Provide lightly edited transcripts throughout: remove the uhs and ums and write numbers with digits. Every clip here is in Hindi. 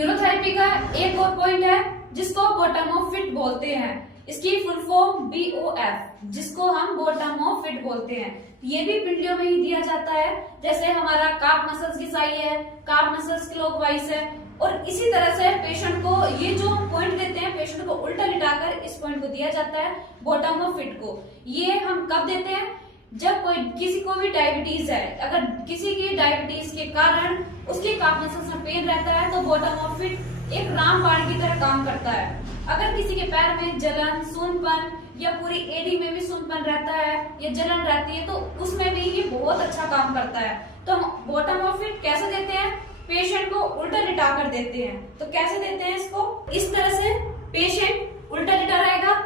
न्यूरोथेरेपी का एक और पॉइंट है जिसको बॉटम ऑफ फिट बोलते हैं। इसकी फुल फॉर्म BOF, जिसको हम बॉटम ऑफ फिट बोलते हैं। ये भी पिंडलियों में ही दिया जाता है। जैसे हमारा काफ मसल्स की साई है, काफ मसल्स क्लॉकवाइज है, और इसी तरह से पेशेंट को ये जो पॉइंट देते हैं, पेशेंट को उल्टा लिटाकर इस पॉइंट को दिया जाता है, बॉटम ऑफ फिट को। ये हम कब देते हैं? जब कोई किसी को भी डायबिटीज है, अगर किसी की डायबिटीज के कारण उसके काफ मसल्स में पेन रहता है तो बॉटम ऑफ फिट एक रामबाण की तरह काम करता है। अगर किसी के पैर में जलन, सूनपन या पूरी एडी में भी सूनपन रहता है या जलन रहती है तो उसमें भी ये बहुत अच्छा काम करता है। तो बॉटम ऑफ फिट कैसे देते हैं? पेशेंट को उल्टा लिटा कर देते हैं। तो कैसे देते हैं इसको? इस तरह से पेशेंट उल्टा लिटा रहेगा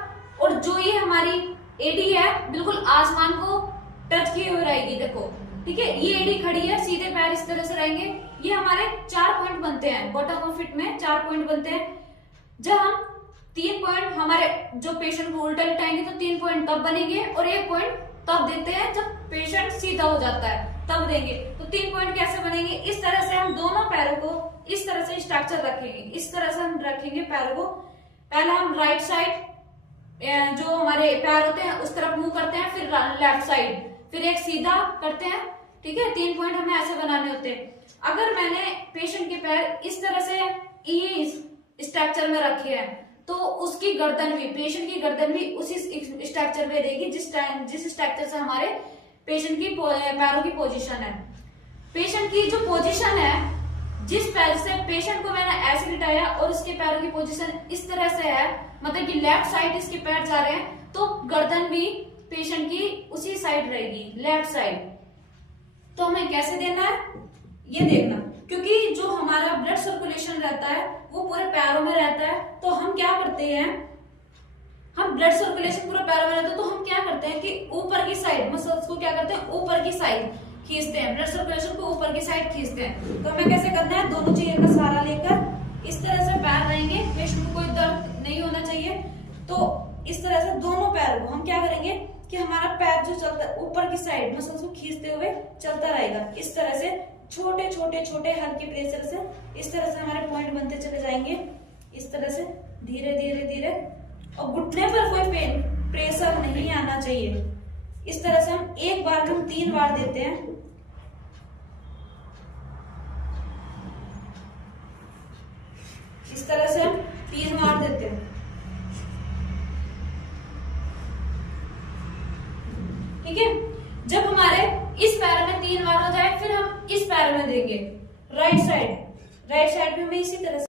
और जो ये हमारी एडी है बिल्कुल आसमान को टच किए हुए रहेगी। देखो, ठीक है, ये एडी खड़ी है, सीधे पैर इस तरह से रहेंगे। ये हमारे 4 पॉइंट बनते हैं। बॉटम ऑफ फिट में 4 पॉइंट बनते हैं। जब हम 3 पॉइंट हमारे जो पेशेंट को उल्टा लिटाएंगे तो 3 पॉइंट तब बनेंगे और 1 पॉइंट तब देते हैं जब पेशेंट सीधा हो जाता है, तब देंगे। तो 3 पॉइंट कैसे बनेंगे? इस तरह से हम दोनों पैरों को इस तरह से स्ट्रक्चर रखेंगे। इस तरह से हम रखेंगे पैरों को। पहले हम राइट साइड जो हमारे पैर होते हैं उस तरफ मुंह करते हैं, फिर लेफ्ट साइड, फिर एक सीधा करते हैं। ठीक है, 3 पॉइंट हमें ऐसे बनाने होते हैं। अगर मैंने पेशेंट के पैर इस तरह से इस स्ट्रक्चर में रखे हैं तो उसकी गर्दन भी, पेशेंट की गर्दन भी उसी स्ट्रक्चर में रहेगी जिस स्ट्रक्चर से हमारे पेशेंट की पैरों की पोजीशन है। पेशेंट की जो पोजीशन है, जिस पैर से पेशेंट को मैंने ऐसे लिटाया और उसके पैरों की पोजीशन इस तरह से है, मतलब कि लेफ्ट साइड इसके पैर जा रहे हैं, तो गर्दन भी पेशेंट की उसी साइड रहेगी, लेफ्ट साइड। तो हमें कैसे देना है ये देखना, क्योंकि जो हमारा ब्लड सर्कुलेशन रहता है वो पूरे पैरों में रहता है। तो हम क्या करते हैं, हम ब्लड सर्कुलेशन पूरे पैरों में रहता है तो हम क्या करते हैं कि ऊपर की साइड मसल्स को क्या करते हैं, ऊपर की साइड खींचते हैं, ब्लड सर्कुलेशन को ऊपर की साइड खींचते हैं। तो हमें कैसे करना है, दोनों चीजों का सहारा लेकर इस तरह से पैर रहेंगे, पेशेंट को कोई दर्द नहीं होना चाहिए। तो इस तरह से दोनों पैर को हम क्या करेंगे कि हमारा पैर जो चलता है ऊपर की साइड मसल्स को खींचते हुए चलता रहेगा। इस तरह से छोटे छोटे छोटे हल्के प्रेशर से इस तरह से हमारे पॉइंट बनते चले जाएंगे, इस तरह से धीरे धीरे धीरे। और घुटने पर कोई प्रेशर नहीं आना चाहिए। इस तरह से हम एक बार में हम 3 बार देते हैं। इस तरह से हम 3 बार देते हैं। ठीक है, जब हमारे इस पैर में 3 बार हो जाए फिर हम इस पैर में देंगे राइट साइड। राइट साइड में हमें इसी तरह से